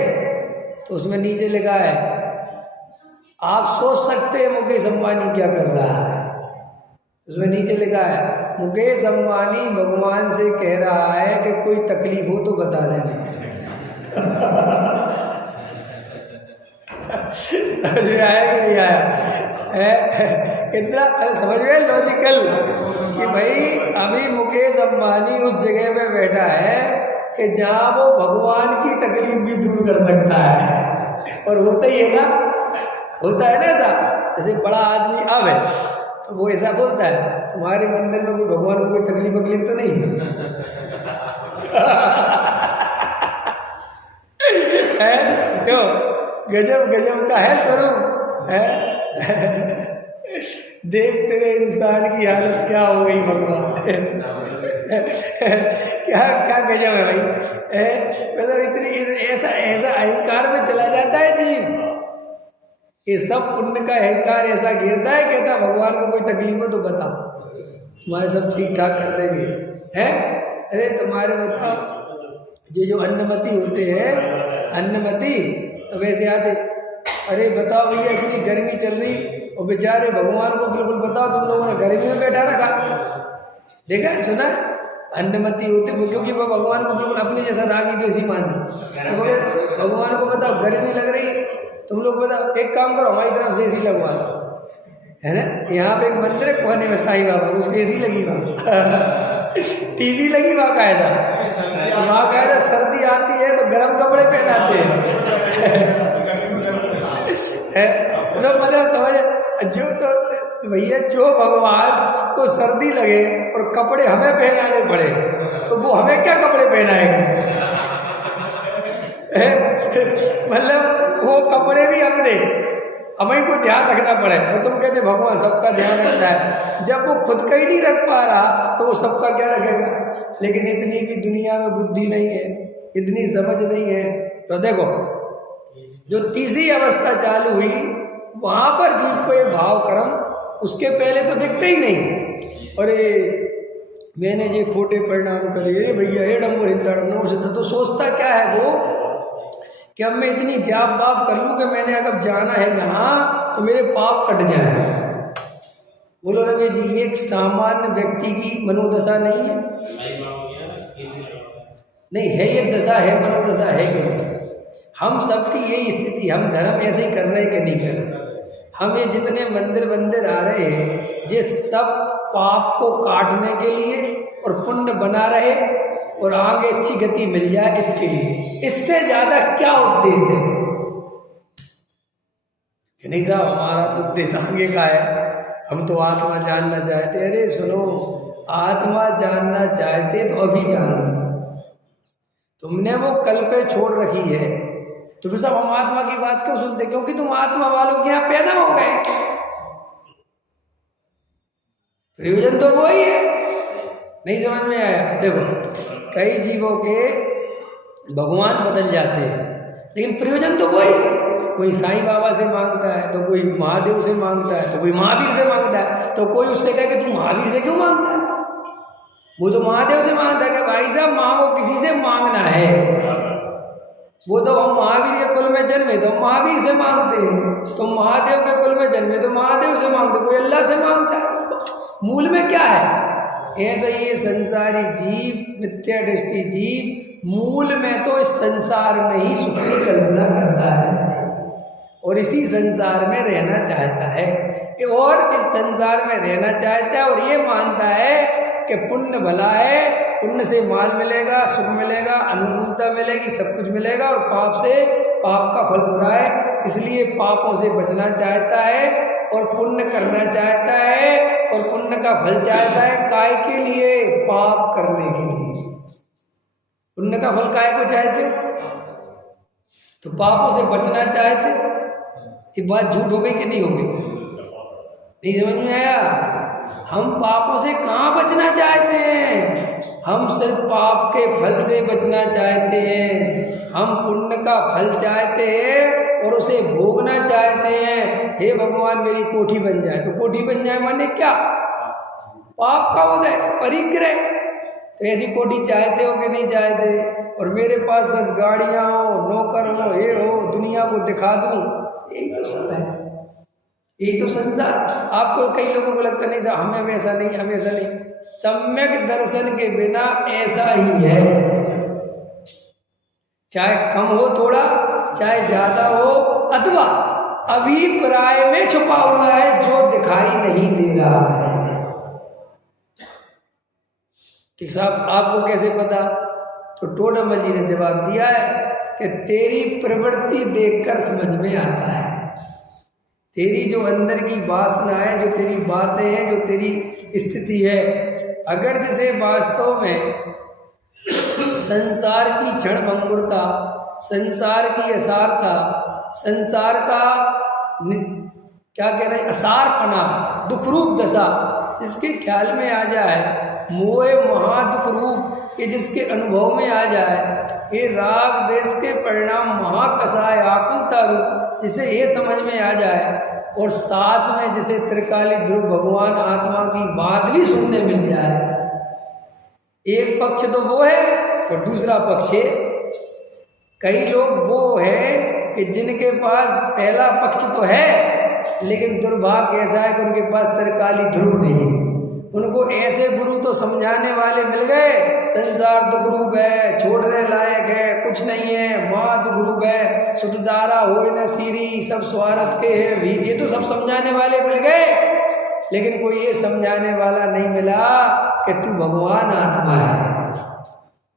तो उसमें नीचे लिखा है आप सोच सकते हैं मुकेश अंबानी क्या कर रहा है। उसमें नीचे लिखा है मुकेश अंबानी भगवान से कह रहा है कि कोई तकलीफ हो तो बता देना। समझ में आया कि नहीं आया? इतना समझ में लॉजिकल कि भाई अभी मुकेश अंबानी उस जगह पे बैठा है कि जहाँ वो भगवान की तकलीफ भी दूर कर सकता है। और होता ही है ना, होता है ना ऐसा। जैसे बड़ा आदमी अब है तो वो ऐसा बोलता है तुम्हारे मंदिर में कोई भगवान को कोई तकलीफ तो नहीं है? क्यों? गजब गजब का है स्वरूप है। देख तेरे इंसान की हालत क्या हो गई भगवान। क्या क्या गजब है भाई। मतलब इतनी ऐसा ऐसा अहंकार में चला जाता है जीव। ये सब पुण्य का अहंकार ऐसा गिरता है, कहता भगवान को कोई तकलीफ हो तो बता, तुम्हारे सब ठीक ठाक कर देंगे हैं। अरे तुम्हारे बताओ ये जो अन्नमति होते हैं, अन्नमति तो वैसे आते, अरे बताओ भैया इतनी गर्मी चल रही और बेचारे भगवान को बिल्कुल बताओ तुम लोगों ने गर्मी में बैठा रखा। देखा है, सुना है? अन्नमति होते वो, क्योंकि वो भगवान को बिल्कुल अपने जैसा रागी तो इसी मान। भगवान को बताओ गर्मी लग रही है, तुम लोग बताओ एक काम करो हमारी तरफ से एसी लगवा दो, है ना। यहाँ पे एक मंदिर है कोने में साईं बाबा, उसको एसी लगी वहाँ टीवी लगी वहाँ कायदा, वहाँ कायदा सर्दी आती है तो गर्म कपड़े पहनाते हैं। तो मतलब समझ जो तो भैया जो भगवान को सर्दी लगे और कपड़े हमें पहनाने पड़े तो वो हमें क्या कपड़े पहनाएंगे? मतलब वो कपड़े भी अपने हमें को ध्यान रखना पड़े। और तुम कहते भगवान सबका ध्यान रखता है, जब वो खुद का ही नहीं रख पा रहा तो वो सबका क्या रखेगा? लेकिन इतनी भी दुनिया में बुद्धि नहीं है, इतनी समझ नहीं है। तो देखो जो तीसरी अवस्था चालू हुई वहां पर जीव को ये भाव कर्म, उसके पहले तो दिखते ही नहीं। अरे मैंने ये खोटे परिणाम करे भैया ये डम्बर हिंदा से, तो सोचता क्या है वो कि अब मैं इतनी जाप बाप कर लूँ कि मैंने अगर जाना है जहाँ तो मेरे पाप कट जाए। बोलो रवि जी एक सामान्य व्यक्ति की मनोदशा नहीं है, नहीं है ये दशा है, मनोदशा है कि नहीं? हम सबकी यही स्थिति, हम धर्म ऐसे ही कर रहे हैं कि नहीं कर रहे? हम ये जितने मंदिर आ रहे हैं ये सब पाप को काटने के लिए और पुण्य बना रहे और आगे अच्छी गति मिल जाए इसके लिए। इससे ज्यादा क्या उद्देश्य है कि नहीं साहब हमारा तो उद्देश्य आगे का है, हम तो आत्मा जानना चाहते। अरे सुनो, आत्मा जानना चाहते तो अभी जानते, तुमने वो कल पे छोड़ रखी है। तुम सब हम आत्मा की बात क्यों सुनते? क्योंकि तुम आत्मा वालों के यहाँ पैदा हो गए, प्रयोजन तो वो ही है। नहीं समझ में आया? देखो कई जीवों के भगवान बदल जाते हैं लेकिन प्रयोजन तो वही। कोई साईं बाबा से मांगता है तो कोई महादेव से मांगता है तो कोई महावीर से मांगता है, तो कोई उससे कहे कि तू महावीर से क्यों मांगता है? वो तो महादेव से मांगता है कि भाई साहब मांगो, किसी से मांगना है। वो तो हम महावीर के कुल में जन्मे तो महावीर से मांगते हैं, तो महादेव के कुल में जन्मे तो महादेव से मांगते, कोई अल्लाह से मांगता है। मूल में क्या है? ऐसा ये संसारी जीव, मिथ्या दृष्टि जीव मूल में तो इस संसार में ही सुख की कल्पना करता है और इसी संसार में रहना चाहता है, और इस संसार में रहना चाहता है और ये मानता है कि पुण्य भला है, पुण्य से माल मिलेगा, सुख मिलेगा, अनुकूलता मिलेगी, सब कुछ मिलेगा, और पाप से पाप का फल बुरा है, इसलिए पापों से बचना चाहता है और पुण्य करना चाहता है और पुण्य का फल चाहता है। काय के लिए? पाप करने के लिए। पुण्य का फल काय को चाहते? तो पापों से बचना चाहते। ये बात झूठ हो गई कि नहीं हो गई? नहीं समझ में आया? हम पापों से कहाँ बचना चाहते हैं? हम सिर्फ पाप के फल से बचना चाहते हैं। हम पुण्य का फल चाहते हैं और उसे भोगना चाहते हैं। हे भगवान मेरी कोठी बन जाए, तो कोठी बन जाए माने क्या? पाप का उदय, परिग्रह। तो ऐसी कोठी चाहते हो कि नहीं चाहते? और मेरे पास 10 गाड़ियाँ हो, नौकर हो, ये हो, दुनिया को दिखा दूँ, यही तो सब है। ये तो संसार। आपको कई लोगों को लगता नहीं साहब हमें वैसा नहीं, हमें ऐसा नहीं। सम्यक दर्शन के बिना ऐसा ही है, चाहे कम हो थोड़ा, चाहे ज्यादा हो, अथवा अभिप्राय में छुपा हुआ है जो दिखाई नहीं दे रहा है। ठीक साहब आपको कैसे पता? तो टोडामल जी ने जवाब दिया है कि तेरी प्रवृत्ति देखकर समझ में आता है। तेरी जो अंदर की वासना है, जो तेरी बातें हैं, जो तेरी स्थिति है, अगर जिसे वास्तव में संसार की क्षणभंगुरता, संसार की असारता, संसार का क्या कह रहे हैं असारपना, दुख रूप दशा इसके ख्याल में आ जाए, मोह महादुख रूप ये जिसके अनुभव में आ जाए, ये राग देश के परिणाम महाकसाय आकुलता रूप जिसे ये समझ में आ जाए, और साथ में जिसे त्रिकाली ध्रुव भगवान आत्मा की बात भी सुनने मिल जाए। एक पक्ष तो वो है और दूसरा पक्ष है, कई लोग वो हैं कि जिनके पास पहला पक्ष तो है लेकिन दुर्भाग्य ऐसा है कि उनके पास त्रिकाली ध्रुव नहीं है। उनको ऐसे गुरु तो समझाने वाले मिल गए, संसार दुख रूप है, छोड़ने लायक है, कुछ नहीं है, माँ दुख रूप है, सुतदारा हो न सीरी, सब स्वार्थ के हैं भी, ये तो सब समझाने वाले मिल गए, लेकिन कोई ये समझाने वाला नहीं मिला कि तू भगवान आत्मा है,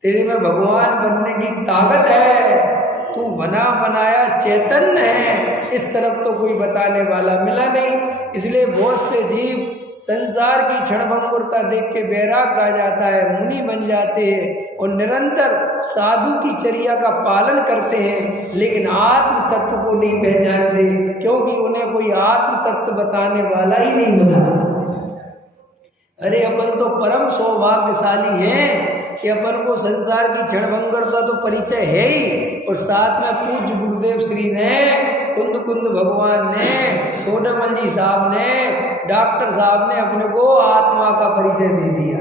तेरे में भगवान बनने की ताकत है, तू बना बनाया चैतन्य है। इस तरफ तो कोई बताने वाला मिला नहीं। इसलिए बहुत से जीव संसार की क्षणभंगुरता देख के वैराग आ जाता है, मुनि बन जाते हैं और निरंतर साधु की चर्या का पालन करते हैं, लेकिन आत्म तत्व को नहीं पहचानते, क्योंकि उन्हें कोई आत्म तत्व बताने वाला ही नहीं मिला। अरे अपन तो परम सौभाग्यशाली हैं कि अपन को संसार की क्षणभंगुरता तो परिचय है ही, और साथ में पूज्य गुरुदेव श्री ने, कुंद कुंद भगवान ने, टोडामल जी साहब ने, डॉक्टर साहब ने अपने को आत्मा का परिचय दे दिया।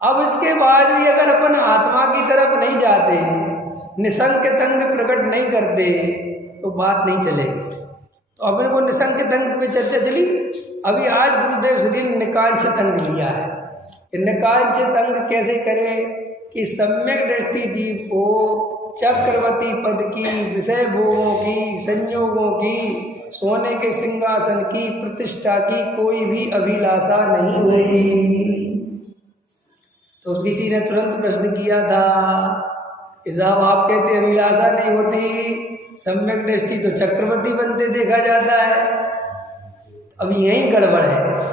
अब इसके बाद भी अगर अपन आत्मा की तरफ नहीं जाते, निसंक तंग प्रकट नहीं करते, तो बात नहीं चलेगी। तो अपन को निसंक तंग में चर्चा चली। अभी आज गुरुदेव श्री ने निकांक्ष तंग लिया है। निकांक्ष तंग कैसे करें कि सम्यक दृष्टि जीव को चक्रवर्ती पद की, विषय भोगों की, संयोगों की, सोने के सिंहासन की, प्रतिष्ठा की कोई भी अभिलाषा नहीं होती। तो किसी ने तुरंत प्रश्न किया था कि साहब आप कहते अभिलाषा नहीं होती, सम्यक दृष्टि तो चक्रवर्ती बनते देखा जाता है। अब यही गड़बड़ है।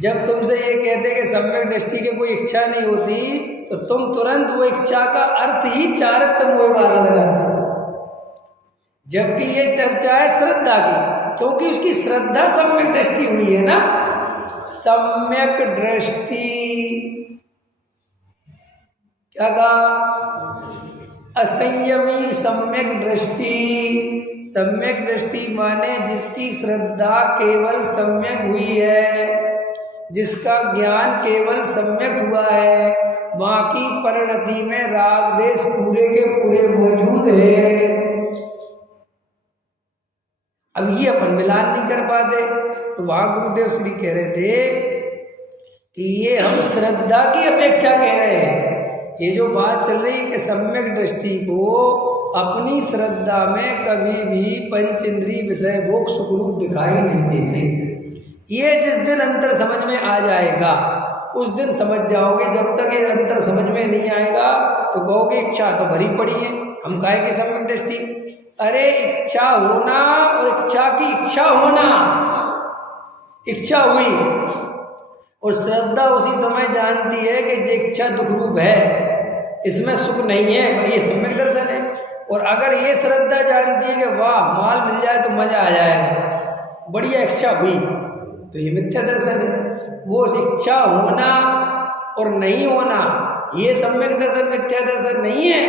जब तुमसे ये कहते कि सम्यक दृष्टि की कोई इच्छा नहीं होती, तो तुम तुरंत वो इच्छा का अर्थ ही चारित्र मोह वाला लगाते हो, जबकि ये चर्चा है श्रद्धा की, क्योंकि उसकी श्रद्धा सम्यक दृष्टि हुई है ना। सम्यक दृष्टि क्या कहा? असंयमी सम्यक दृष्टि। सम्यक दृष्टि माने जिसकी श्रद्धा केवल सम्यक हुई है, जिसका ज्ञान केवल सम्यक हुआ है, बाकी परिणति में राग देश पूरे के पूरे मौजूद है। अब ये अपन मिलान नहीं कर पाते। तो वहां गुरुदेव श्री कह रहे थे कि ये हम श्रद्धा की अपेक्षा कह रहे हैं। ये जो बात चल रही है कि सम्यक दृष्टि को अपनी श्रद्धा में कभी भी पंच इंद्रिय विषय भोग सुखरूप दिखाई नहीं देते। ये जिस दिन अंतर समझ में आ जाएगा उस दिन समझ जाओगे। जब तक ये अंतर समझ में नहीं आएगा तो कहोगे इच्छा तो भरी पड़ी है, हम काहे की सम्यक दृष्टि। अरे इच्छा होना और इच्छा की इच्छा होना, इच्छा हुई और श्रद्धा उसी समय जानती है कि ये इच्छा दुख रूप है, इसमें सुख नहीं है, भाई ये सम्यक दर्शन है। और अगर ये श्रद्धा जानती है कि वाह माल मिल जाए तो मजा आ जाएगा, बढ़िया इच्छा हुई, तो ये मिथ्या दर्शन है। वो इच्छा होना और नहीं होना ये सम्यक दर्शन मिथ्या दर्शन नहीं है।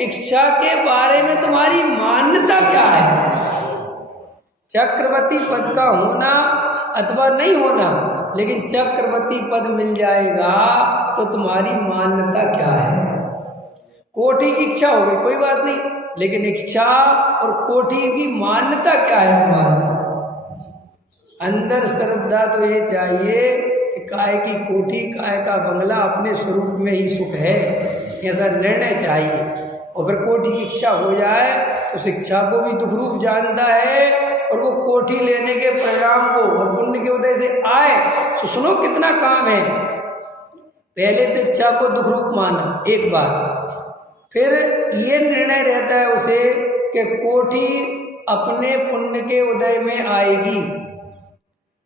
इच्छा के बारे में तुम्हारी मान्यता क्या है? चक्रवर्ती पद का होना अथवा नहीं होना, लेकिन चक्रवर्ती पद मिल जाएगा तो तुम्हारी मान्यता क्या है? कोठी की इच्छा हो गई कोई बात नहीं, लेकिन इच्छा और कोठी की मान्यता क्या है तुम्हारी? अंदर श्रद्धा तो ये चाहिए कि काय की कोठी काय का बंगला अपने स्वरूप में ही सुख है, ऐसा निर्णय चाहिए। और फिर कोठी की इच्छा हो जाए तो शिक्षा को भी दुख रूप जानता है, और वो कोठी लेने के परिणाम को और पुण्य के उदय से आए तो सुनो कितना काम है। पहले तो इच्छा को दुख रूप माना एक बात, फिर ये निर्णय रहता है उसे कि कोठी अपने पुण्य के उदय में आएगी।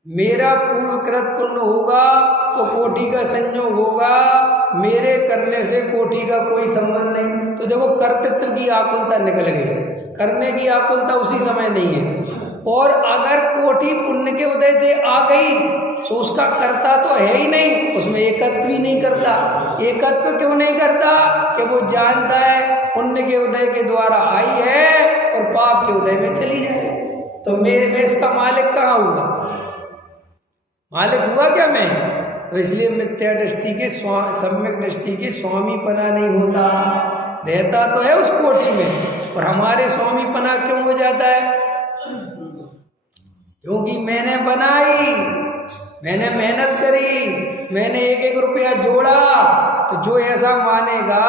मेरा पूर्वकृत पुण्य होगा तो कोठी का संयोग होगा, मेरे करने से कोठी का कोई संबंध नहीं। तो देखो कर्तृत्व की आकुलता निकल गई है, करने की आकुलता उसी समय नहीं है। और अगर कोठी पुण्य के उदय से आ गई तो उसका कर्ता तो है ही नहीं, उसमें एकत्व ही नहीं करता। एकत्व क्यों नहीं करता? कि वो जानता है पुण्य के उदय के द्वारा आई है और पाप के उदय में चली जाए। तो मैं इसका मालिक कहाँ हुआ? मालिक हुआ क्या मैं? तो इसलिए मिथ्या दृष्टि के सम्यक दृष्टि के स्वामी पना नहीं होता, रहता तो है उस कोठी में, और हमारे स्वामी पना क्यों हो जाता है? क्योंकि मैंने बनाई, मैंने मेहनत करी, मैंने एक एक रुपया जोड़ा। तो जो ऐसा मानेगा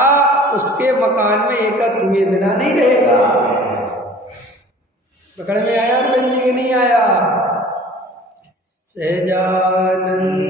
उसके मकान में एकत्व हुए बिना नहीं रहेगा। पकड़ में आया अरविंद जी की नहीं आया? सहजानंद